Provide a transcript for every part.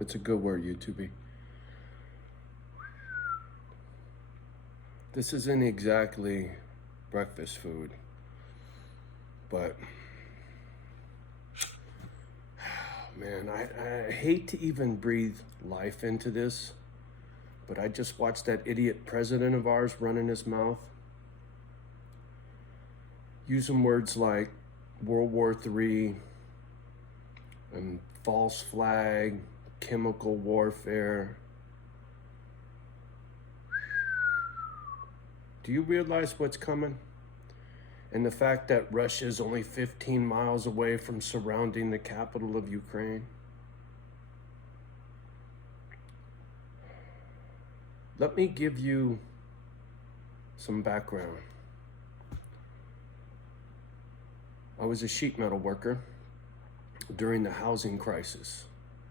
It's a good word, YouTube. This isn't exactly breakfast food, but man, I hate to even breathe life into this, but I just watched that idiot president of ours running his mouth, using words like World War III and false flag, chemical warfare. Do you realize what's coming? And the fact that Russia is only 15 miles away from surrounding the capital of Ukraine? Let me give you some background. I was a sheet metal worker during the housing crisis.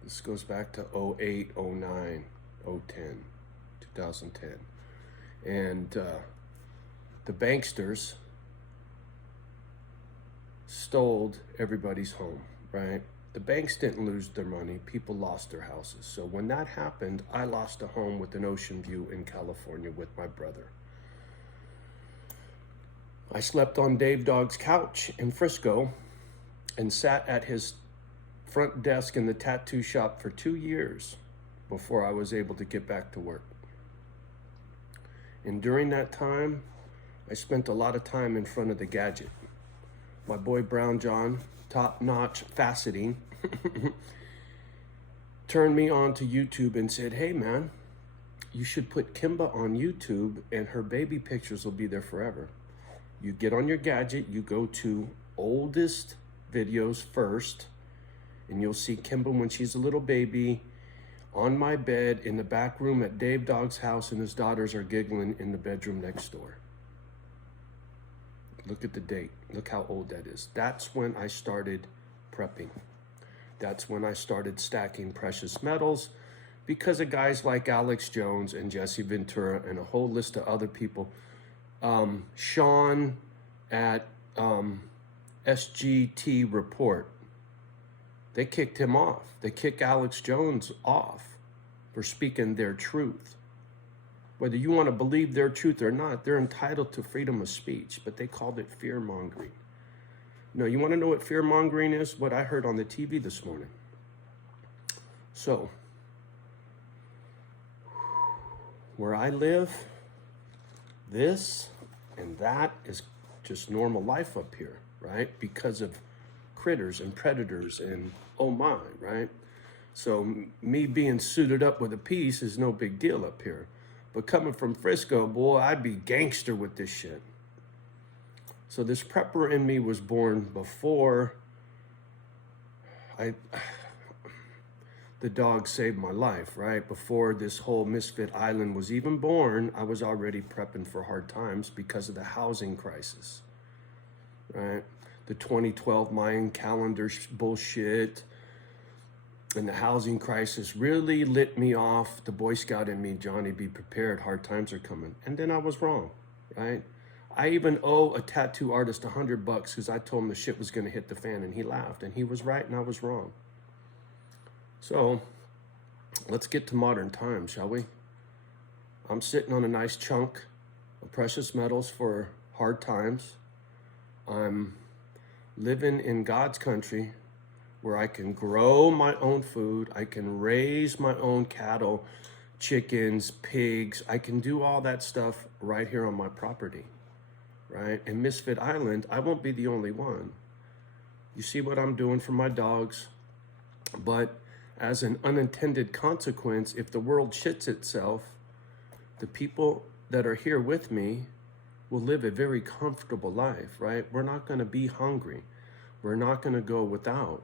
This goes back to 08, 09, 010, 2010. And the banksters stole everybody's home, right? The banks didn't lose their money, people lost their houses. So when that happened, I lost a home with an ocean view in California with my brother. I slept on Dave Dog's couch in Frisco and sat at his front desk in the tattoo shop for 2 years before I was able to get back to work. And during that time, I spent a lot of time in front of the gadget. My boy Brown John, top-notch faceting, turned me on to YouTube and said, hey man, you should put Kimba on YouTube and her baby pictures will be there forever. You get on your gadget, you go to oldest videos first, and you'll see Kimba when she's a little baby on my bed in the back room at Dave Dog's house, and his daughters are giggling in the bedroom next door. Look at the date. Look how old that is. That's when I started prepping. That's when I started stacking precious metals because of guys like Alex Jones and Jesse Ventura and a whole list of other people. Sean at SGT Report, they kicked him off. They kicked Alex Jones off for speaking their truth. Whether you want to believe their truth or not, they're entitled to freedom of speech, but they called it fear-mongering. No, you want to know what fear-mongering is? What I heard on the TV this morning. So, where I live, this and that is just normal life up here, right? Because of critters and predators and oh my, right? So me being suited up with a piece is no big deal up here. But coming from Frisco, boy, I'd be gangster with this shit. So this prepper in me was born before the dog saved my life, right? Before this whole Misfit Island was even born, I was already prepping for hard times because of the housing crisis, right? The 2012 Mayan calendar bullshit and the housing crisis really lit me off. The Boy Scout in me, Johnny, be prepared, hard times are coming. And then I was wrong, right? I even owe a tattoo artist $100 because I told him the shit was gonna hit the fan and he laughed and he was right and I was wrong. So let's get to modern times, shall we? I'm sitting on a nice chunk of precious metals for hard times. I'm living in God's country where I can grow my own food. I can raise my own cattle, chickens, pigs. I can do all that stuff right here on my property, right? In Misfit Island, I won't be the only one. You see what I'm doing for my dogs, but as an unintended consequence, if the world shits itself, the people that are here with me will live a very comfortable life, right? We're not gonna be hungry. We're not gonna go without.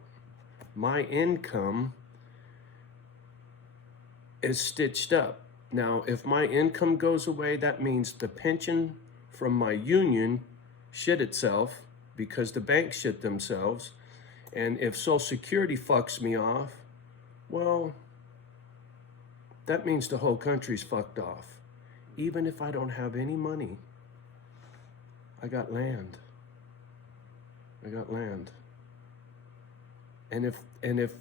My income is stitched up. Now, if my income goes away, that means the pension from my union shit itself because the banks shit themselves. And if Social Security fucks me off, well, that means the whole country's fucked off. Even if I don't have any money, I got land. I got land. And if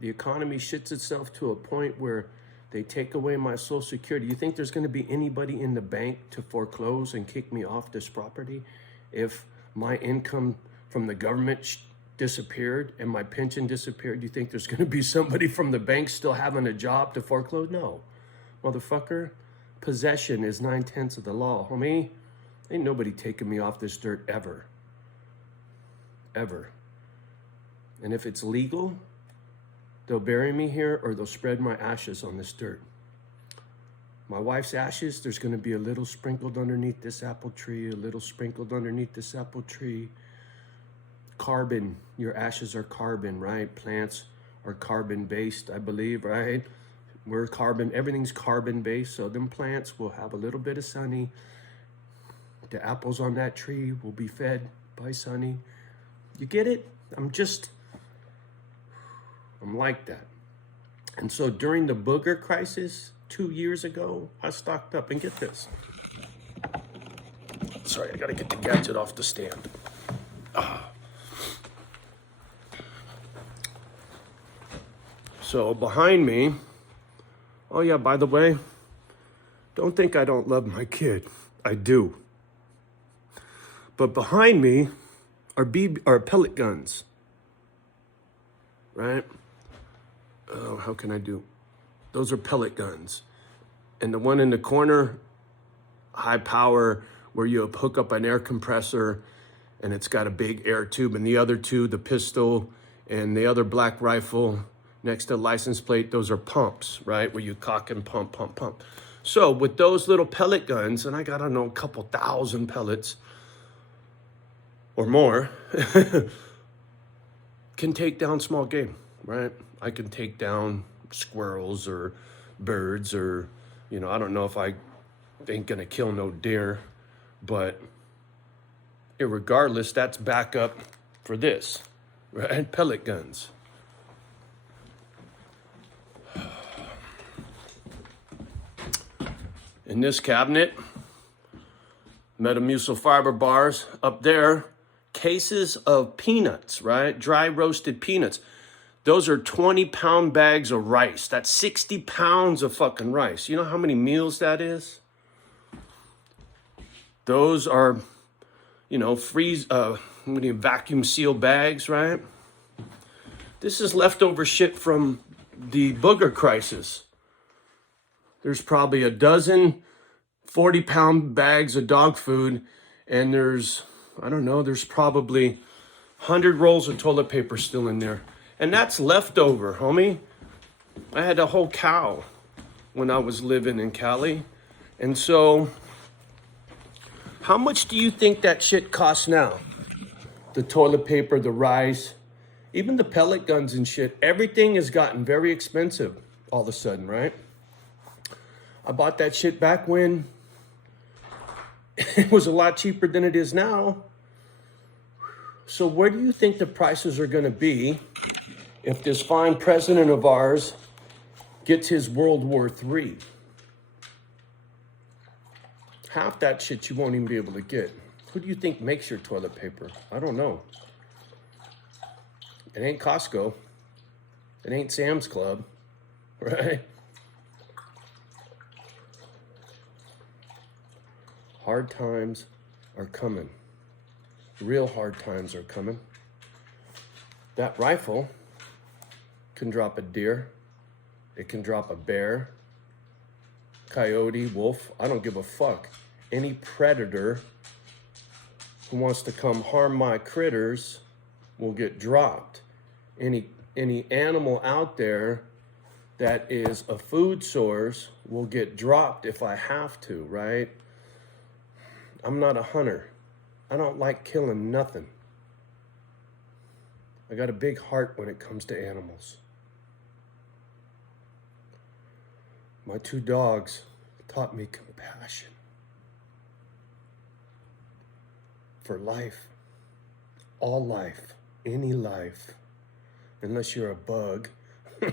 The economy shits itself to a point where they take away my Social Security. You think there's going to be anybody in the bank to foreclose and kick me off this property if my income from the government disappeared and my pension disappeared? Do you think there's going to be somebody from the bank still having a job to foreclose? No. Motherfucker, possession is 9/10 of the law, homie. Ain't nobody taking me off this dirt ever. Ever. And if it's legal, they'll bury me here or they'll spread my ashes on this dirt. My wife's ashes, there's going to be a little sprinkled underneath this apple tree, a little sprinkled underneath this apple tree. Carbon, your ashes are carbon, right? Plants are carbon based, I believe, right? We're carbon, everything's carbon based. So them plants will have a little bit of sunny. The apples on that tree will be fed by sunny. You get it? I'm like that. And so during the booger crisis 2 years ago, I stocked up. And get this. Sorry, I gotta get the gadget off the stand. So behind me, oh yeah, by the way, don't think I don't love my kid. I do. But behind me are pellet guns, right? Oh, how can I do? Those are pellet guns. And the one in the corner, high power, where you hook up an air compressor and it's got a big air tube. And the other two, the pistol and the other black rifle next to the license plate, those are pumps, right? Where you cock and pump, pump, pump. So with those little pellet guns, and I got, I don't know, a couple thousand pellets or more, can take down small game, right? I can take down squirrels or birds or, you know, I don't know if I ain't gonna kill no deer, but irregardless, that's backup for this, right? Pellet guns. In this cabinet, Metamucil fiber bars. Up there, cases of peanuts, right? Dry roasted peanuts. Those are 20-pound bags of rice. That's 60 pounds of fucking rice. You know how many meals that is? Those are, you know, vacuum seal bags, right? This is leftover shit from the booger crisis. There's probably a dozen 40-pound bags of dog food, and there's, I don't know, there's probably 100 rolls of toilet paper still in there. And that's leftover, homie. I had a whole cow when I was living in Cali. And so, how much do you think that shit costs now? The toilet paper, the rice, even the pellet guns and shit. Everything has gotten very expensive all of a sudden, right? I bought that shit back when it was a lot cheaper than it is now. So where do you think the prices are going to be if this fine president of ours gets his World War III? Half that shit you won't even be able to get. Who do you think makes your toilet paper? I don't know. It ain't Costco. It ain't Sam's Club, right? Hard times are coming. Real hard times are coming. That rifle can drop a deer. It can drop a bear, coyote, wolf. I don't give a fuck. Any predator who wants to come harm my critters will get dropped. Any animal out there that is a food source will get dropped if I have to, right? I'm not a hunter. I don't like killing nothing. I got a big heart when it comes to animals. My 2 dogs taught me compassion for life, all life, any life, unless you're a bug. I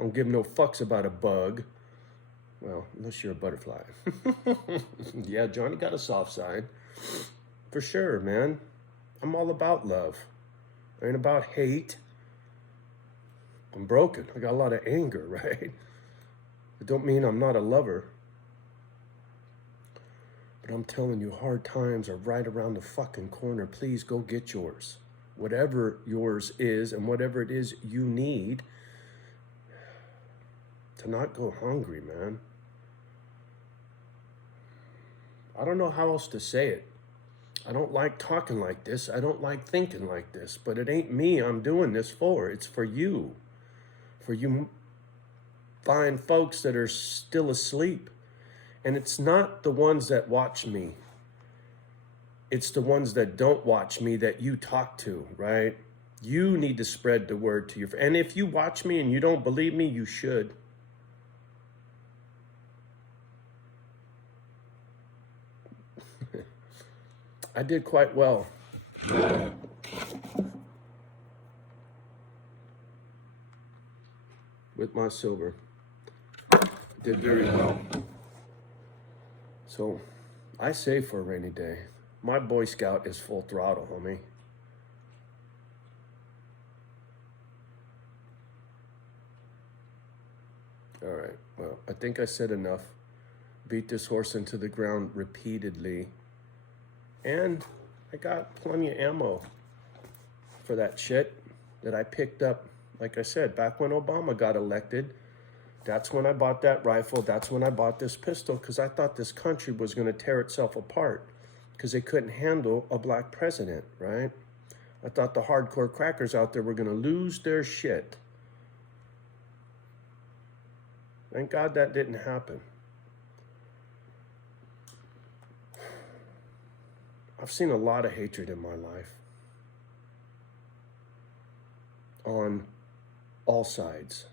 don't give no fucks about a bug. Well, unless you're a butterfly. Yeah, Johnny got a soft side. For sure, man. I'm all about love. I ain't about hate. I'm broken. I got a lot of anger, right? It don't mean I'm not a lover. But I'm telling you, hard times are right around the fucking corner. Please go get yours. Whatever yours is and whatever it is you need to not go hungry, man. I don't know how else to say it. I don't like talking like this. I don't like thinking like this. But it ain't me I'm doing this for. It's for you. For you fine folks that are still asleep. And it's not the ones that watch me. It's the ones that don't watch me that you talk to, right? You need to spread the word to your friends. And if you watch me and you don't believe me, you should. I did quite well. With my silver. Did very well. So, I save for a rainy day. My Boy Scout is full throttle, homie. All right, well, I think I said enough. Beat this horse into the ground repeatedly. And I got plenty of ammo for that shit that I picked up, like I said, back when Obama got elected. That's when I bought that rifle. That's when I bought this pistol, because I thought this country was going to tear itself apart because they couldn't handle a black president, right? I thought the hardcore crackers out there were going to lose their shit. Thank God that didn't happen. I've seen a lot of hatred in my life on all sides.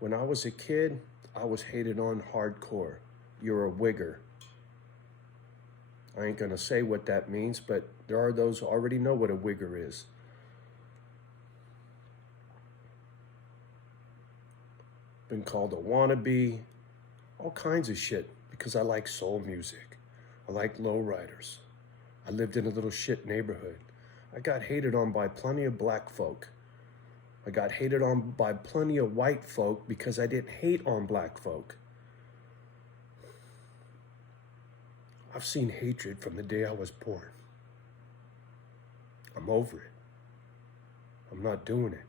When I was a kid, I was hated on hardcore. You're a wigger. I ain't gonna say what that means, but there are those who already know what a wigger is. Been called a wannabe, all kinds of shit, because I like soul music. I like lowriders. I lived in a little shit neighborhood. I got hated on by plenty of black folk. I got hated on by plenty of white folk because I didn't hate on black folk. I've seen hatred from the day I was born. I'm over it. I'm not doing it.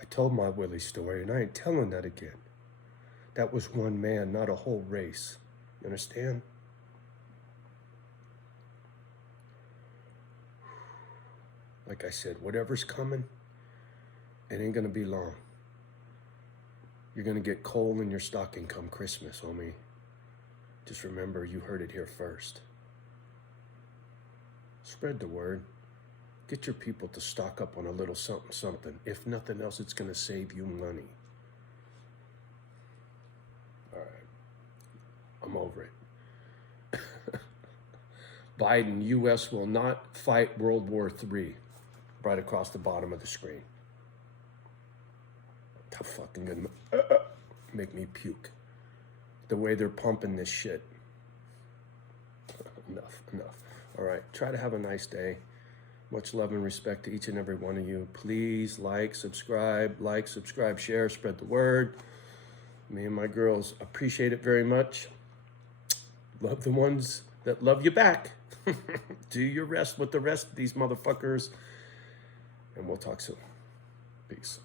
I told my Willie story, and I ain't telling that again. That was one man, not a whole race. You understand? Like I said, whatever's coming, it ain't gonna be long. You're gonna get coal in your stocking come Christmas, homie. Just remember, you heard it here first. Spread the word. Get your people to stock up on a little something, something. If nothing else, it's gonna save you money. All right, I'm over it. Biden, U.S. will not fight World War III. Right across the bottom of the screen. How fucking gonna make me puke. The way they're pumping this shit. Enough. All right, try to have a nice day. Much love and respect to each and every one of you. Please like, subscribe, share, spread the word. Me and my girls appreciate it very much. Love the ones that love you back. Do your rest with the rest of these motherfuckers. And we'll talk soon. Peace.